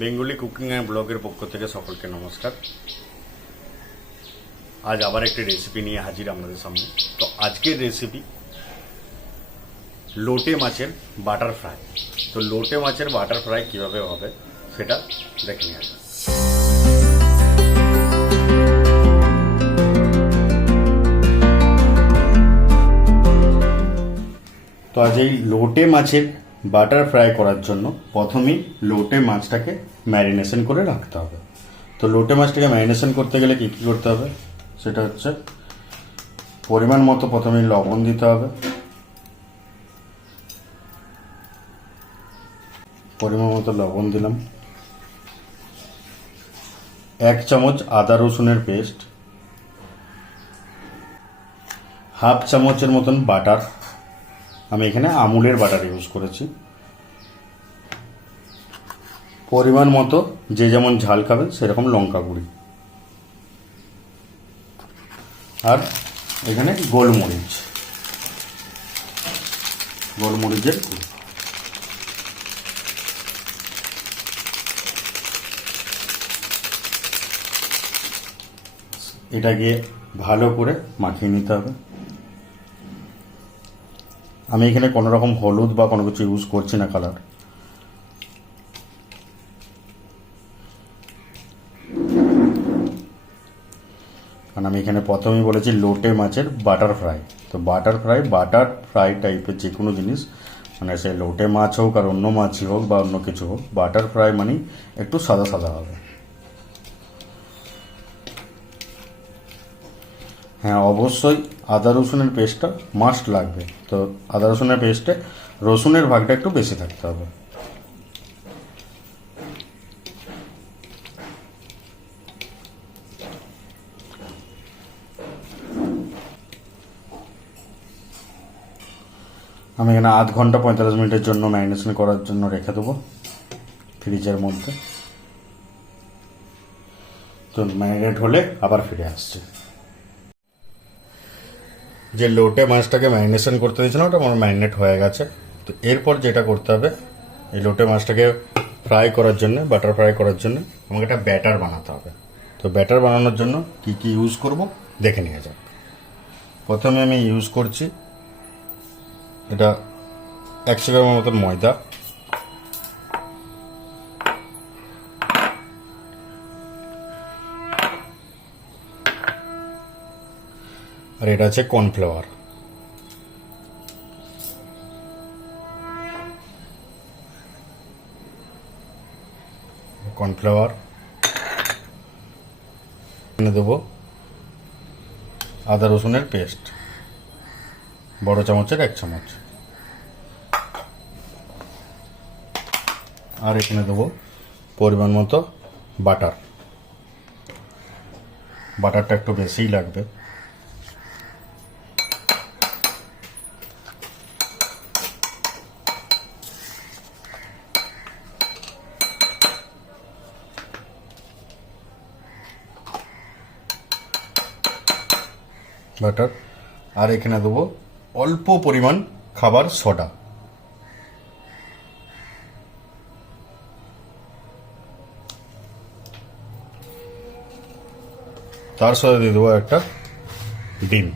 Bengali cooking and ব্লগের পক্ষ থেকে সকলকে নমস্কার। আজ আবার একটি রেসিপি নিয়ে হাজির আপনাদের সামনে। তো আজকের রেসিপি লোটে মাছের বাটার ফ্রাই। তো লোটে মাছের বাটার ফ্রাই কীভাবে হবে সেটা দেখে নিয়ে আসবে। তো আজ এই লোটে মাছের বাটার ফ্রাই করার জন্য প্রথমেই লোটে মাছটাকে ম্যারিনেশন করে রাখতে হবে। তো লোটে মাছটাকে ম্যারিনেশন করতে গেলে কী কী করতে হবে সেটা হচ্ছে পরিমাণ মতো প্রথমেই লবণ দিতে হবে, পরিমাণ মতো লবণ দিলাম, 1 চামচ আদা রসুনের পেস্ট, হাফ চামচের মতন বাটার, আমি এখানে আমুলের বাটার ইউজ করেছি, পরিমাণ মতো যে যেমন ঝাল খাবেন সেরকম লঙ্কা গুঁড়ি, আর এখানে গোলমরিচের গুঁড়ি। এটাকে ভালো করে মাখিয়ে নিতে হবে। আমি এখানে কোনো রকম হলুদ বা কোনো কিছু ইউজ করছি না কালার। কারণ আমি এখানে প্রথমেই বলেছি লোটে মাছের বাটার ফ্রাই। তো বাটার ফ্রাই টাইপের যে কোনো জিনিস, মানে সে লোটে মাছ হোক আর অন্য মাছই হোক বা অন্য কিছু হোক, বাটার ফ্রাই মানে একটু সাদা সাদা হবে। হ্যাঁ, অবশ্যই আদা রসুনের পেস্টটা মাস্ট লাগবে। তো আদা রসুনের পেস্টে রসুনের ভাগটা একটু বেশি থাকতে হবে। আমি এখানে আধ ঘন্টা 45 মিনিটের জন্য ম্যারিনেশন করার জন্য রেখে দেবো ফ্রিজের মধ্যে। তো ম্যারিনেট হলে আবার ফিরে আসছে। যে লোটে মাছটাকে ম্যারিনেশন করতে দিয়েছিলাম ওটা আমার ম্যারিনেট হয়ে গেছে। তো এরপর যেটা করতে হবে, এই লোটে মাছটাকে ফ্রাই করার জন্য, বাটার ফ্রাই করার জন্য আমাকে একটা ব্যাটার বানাতে হবে। তো ব্যাটার বানানোর জন্য কি কি ইউজ করব দেখে নেওয়া যাক। প্রথমে আমি ইউজ করছি এটা 100 গ্রামের মতন ময়দা, আর এটা আছে কর্নফ্লাওয়ার। এনে দেবো আদা রসুনের পেস্ট, বড় চামচের 1 চামচ, আর এখানে দেবো পরিমাণ মতো বাটারটা একটু বেশিই লাগবে। বাটার, আর এখানে দেবো অল্প পরিমাণ খাবার সোডা। তার সাথে দিয়ে দেবো একটা ডিম।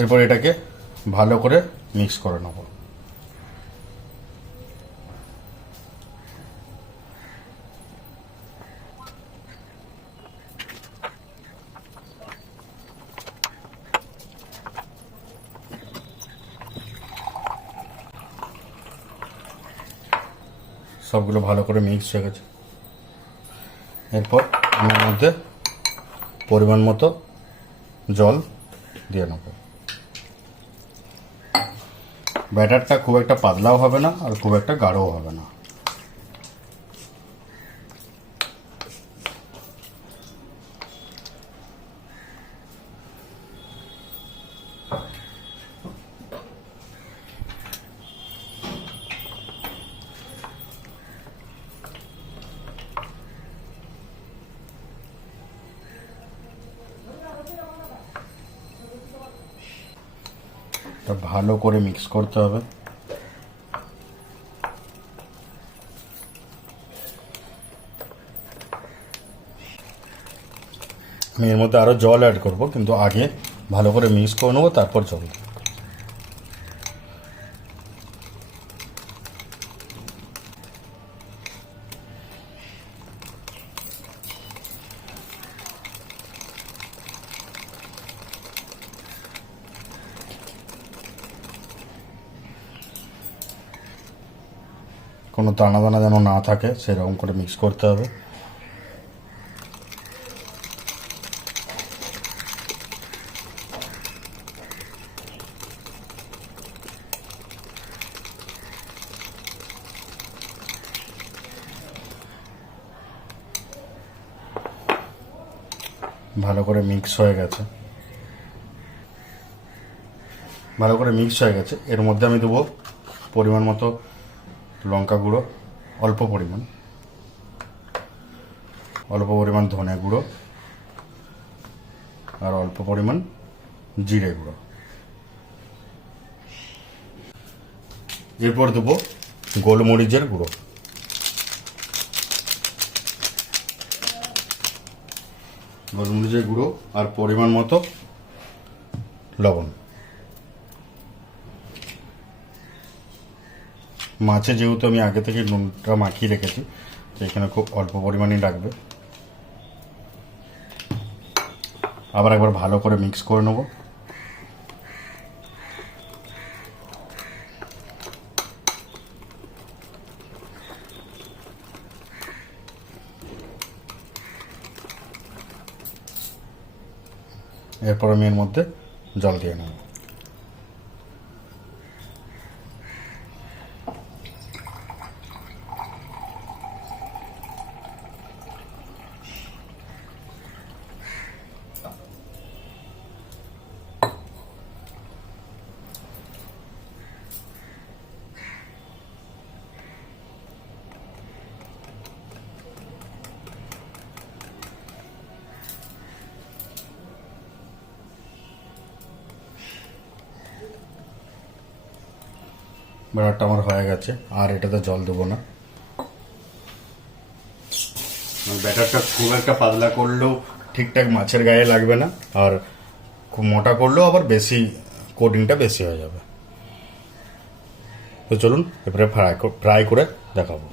এরপর এটাকে ভালো করে মিক্স করে নেব। সবগুলো ভালো করে মিক্স হয়ে গেছে। এরপর আমি এর মধ্যে পরিমাণ মতো জল দিয়ে নেব। ব্যাটারটা খুব একটা পাতলাও হবে না আর খুব একটা গাঢ়ও হবে না। ভালো করে মিক্স করতে হবে। আমি এর মধ্যে আরও জল অ্যাড করব, কিন্তু আগে ভালো করে মিক্স করে নেবো, তারপর জল। কোনো দানা দানা যেন না থাকে সেরকম করে মিক্স করতে হবে। ভালো করে মিক্স হয়ে গেছে, এর মধ্যে আমি দেবো পরিমাণ মতো লঙ্কা গুঁড়ো, অল্প পরিমাণ ধনে গুঁড়ো, আর অল্প পরিমাণ জিরে গুঁড়ো। এরপর দেবো গোলমরিচের গুঁড়ো, আর পরিমাণ মতো লবণ। মাছে যেহেতু আমি আগে থেকে নুনটা মাখিয়ে রেখেছি, তো এখানে খুব অল্প পরিমাণই লাগবে। আবার একবার ভালো করে মিক্স করে নেব। এরপর আমি এর মধ্যে জল দিয়ে নেব। ব্যাটারটা আমার হয়ে গেছে, আর এটাতে জল দেবো না। ব্যাটারটা খুব একটা পাতলা করলেও ঠিকঠাক মাছের গায়ে লাগবে না, আর খুব মোটা করলেও আবার বেশি কোটিংটা বেশি হয়ে যাবে। তো চলুন এবারে ফ্রাই করে দেখাবো।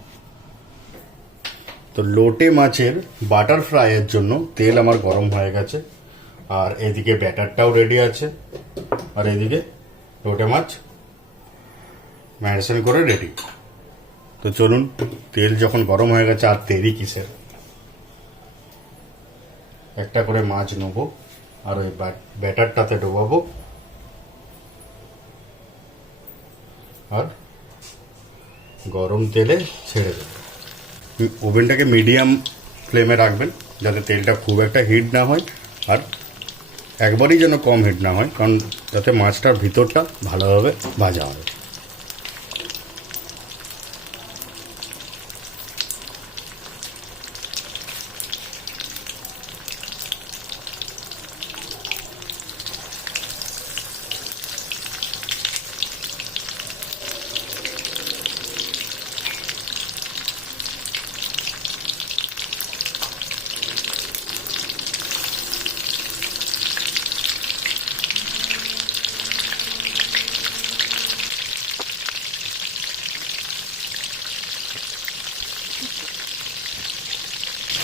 তো লোটে মাছের বাটার ফ্রাইয়ের জন্য তেল আমার গরম হয়ে গেছে, আর এদিকে ব্যাটারটাও রেডি আছে, আর এদিকে লোটে মাছ ম্যারিনেশন করে রেডি। তো চলুন, তেল যখন গরম হয়ে গেছে আর দেরি কিসের, একটা করে মাছ নেবো আর ওই ব্যাটারটাতে ডোবাবো, আর গরম তেলে ছেড়ে দেবো। ওভেনটাকে মিডিয়াম ফ্লেমে রাখবেন, যাতে তেলটা খুব একটা হিট না হয়, আর একবারই যেন কম হিট না হয়, কারণ যাতে মাছটার ভিতরটা ভালোভাবে ভাজা হবে।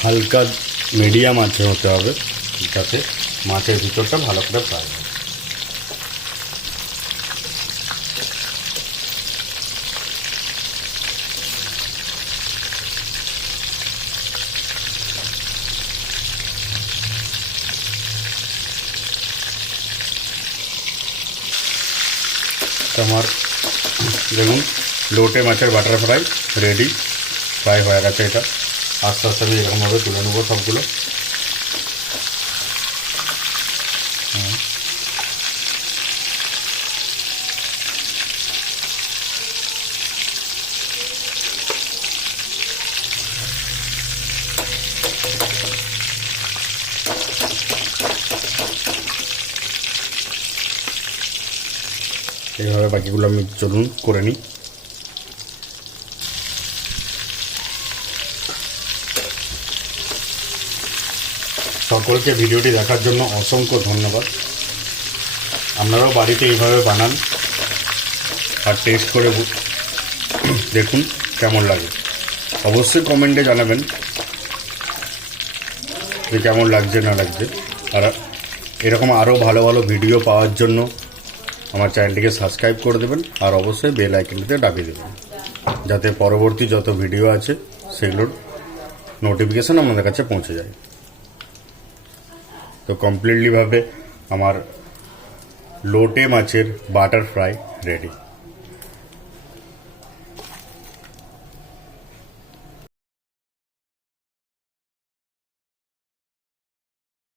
হালকা মিডিয়াম আঁচে হতে হবে, যাতে মাছের ভিতরটা ভালো করে ফ্রাই হয়। আমার দেখুন লোটে মাছের বাটার ফ্রাই রেডি, ফ্রাই হয়ে গেছে। এটা আস্তে আস্তে আমি এরকমভাবে তুলে নেবো সবগুলো। এইভাবে বাকিগুলো আমি চলুন করে নিই। সকলকে ভিডিওটি দেখার জন্য অসংখ্য ধন্যবাদ। আপনারাও বাড়িতে এইভাবে বানান আর টেস্ট করে দেখুন কেমন লাগে। অবশ্যই কমেন্টে জানাবেন যে কেমন লাগছে না লাগছে। আর এরকম আরও ভালো ভালো ভিডিও পাওয়ার জন্য আমার চ্যানেলটিকে সাবস্ক্রাইব করে দেবেন আর অবশ্যই বেল আইকনটিতে দাবিয়ে দেবেন, যাতে পরবর্তী যত ভিডিও আছে সেগুলোর নোটিফিকেশান আপনাদের কাছে পৌঁছে যায়। তো কমপ্লিটলিভাবে আমার লোটে মাছের বাটার ফ্রাই রেডি।